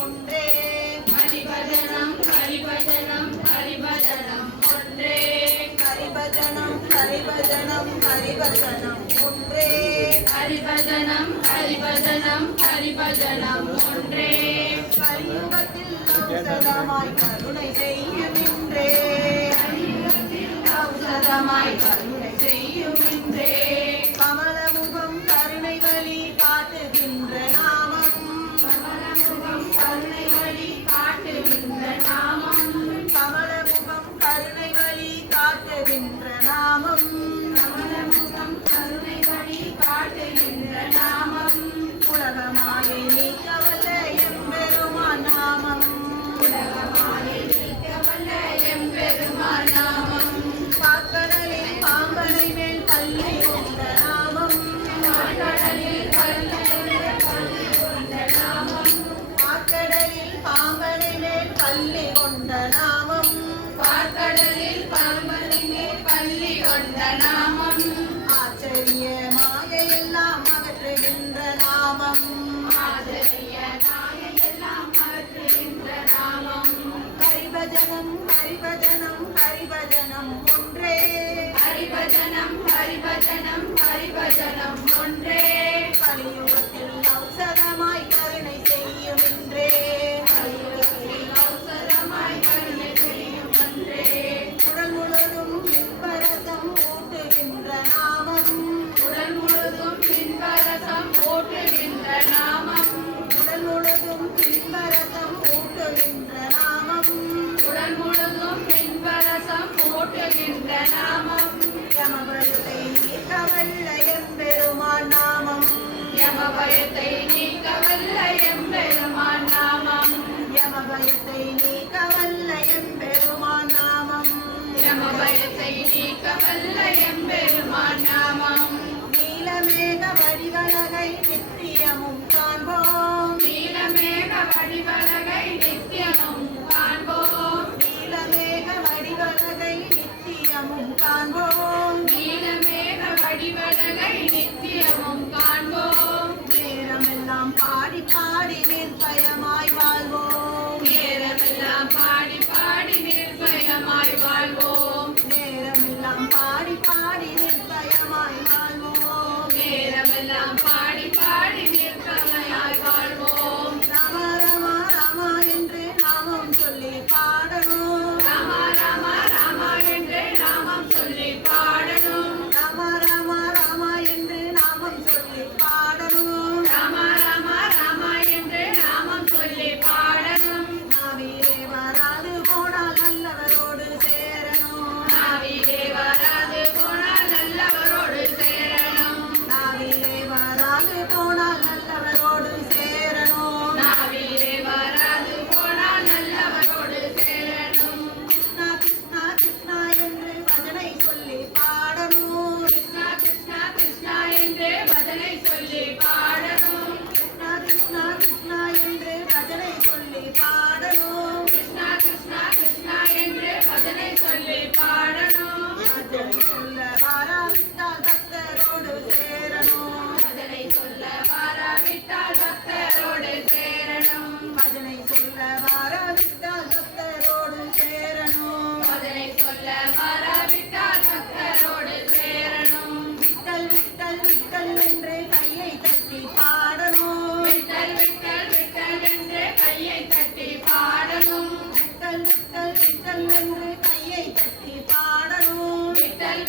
ஒன்றே. ஹரிபஜனம் ஹரிபஜனம் ஹரிபஜனம் ஒன்றே. ஹரிபஜனம் ஹரிபஜனம் ஹரிபஜனம் ஒன்றே. ஹரிபஜனம் ஹரிபஜனம் ஹரிபஜனம் ஒன்றே. கலியுகத்தில் சதமாய் கருணை கமலமுகம் భజనము நாமம். யமபயத்தை நீக்க வல்ல எம்பெருமான் நாமம். யமபயத்தை நீக்க வல்ல எம்பெருமான் நாமம். யமபயத்தை நீக்க வல்ல எம்பெருமான் நாமம். யமபயத்தை நீக்க வல்ல எம்பெருமான் நாமம். நீலமேக வடிவழகை நித்தியமும் காண்போம். நீலமேக வடிவழகை நித்தியமும் காண்போம். நீல மேக வடிவடலை நித்தியமும் காண்போம். நேரமெல்லாம் பாடி பாடி நிர்பயமா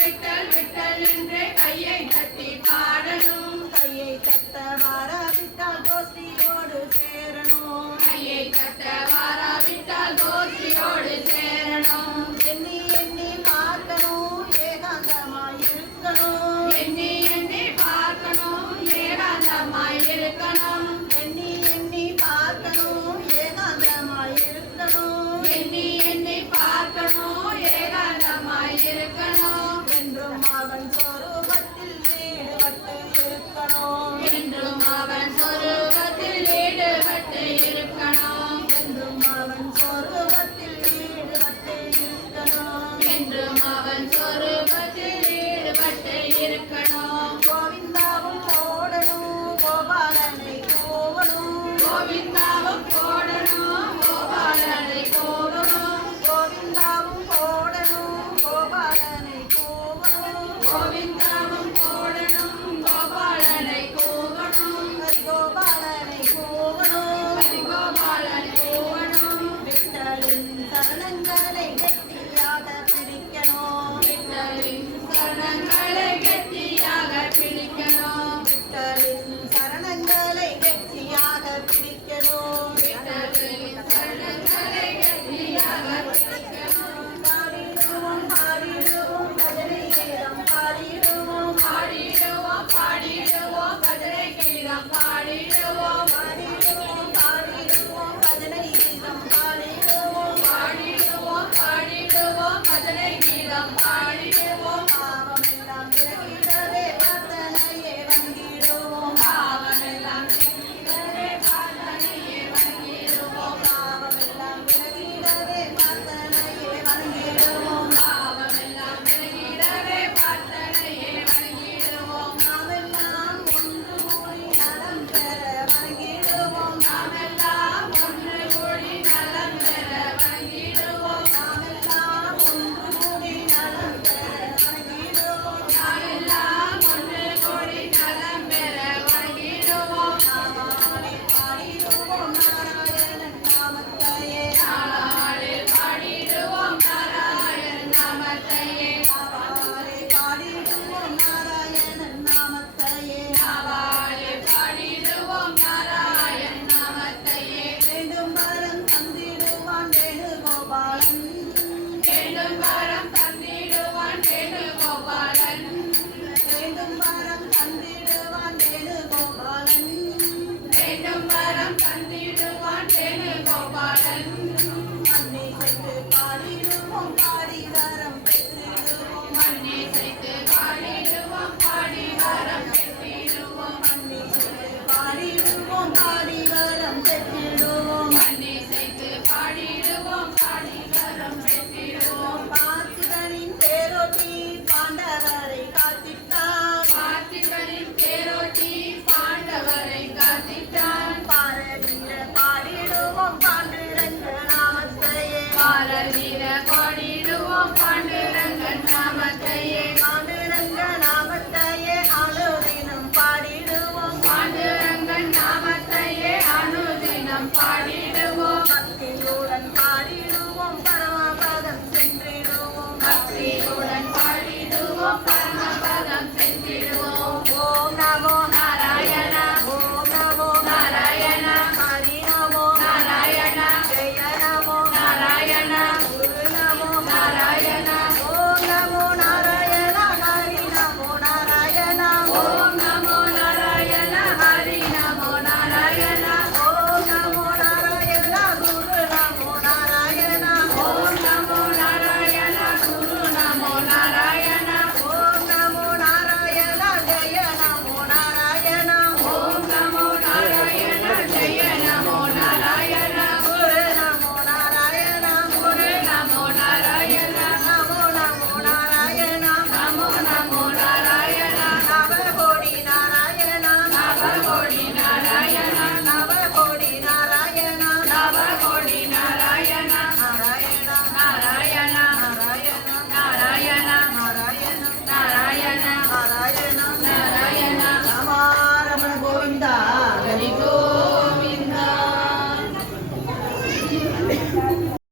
விட்டல் விட்டல் என்று கையை தட்டி பாடணும். கையை தட்ட வாராவிட்டால் கோஷ்டியோடு சேரணும். கையை தட்ட வாராவிட்டால் கோஷ்டியோடு சேரணும். எண்ணி எண்ணி பார்க்கணும் ஏகாந்தமாய் இருக்கணும். எண்ணி எண்ணி பார்க்கணும் ஏகாந்தமாய் இருக்கணும். sana.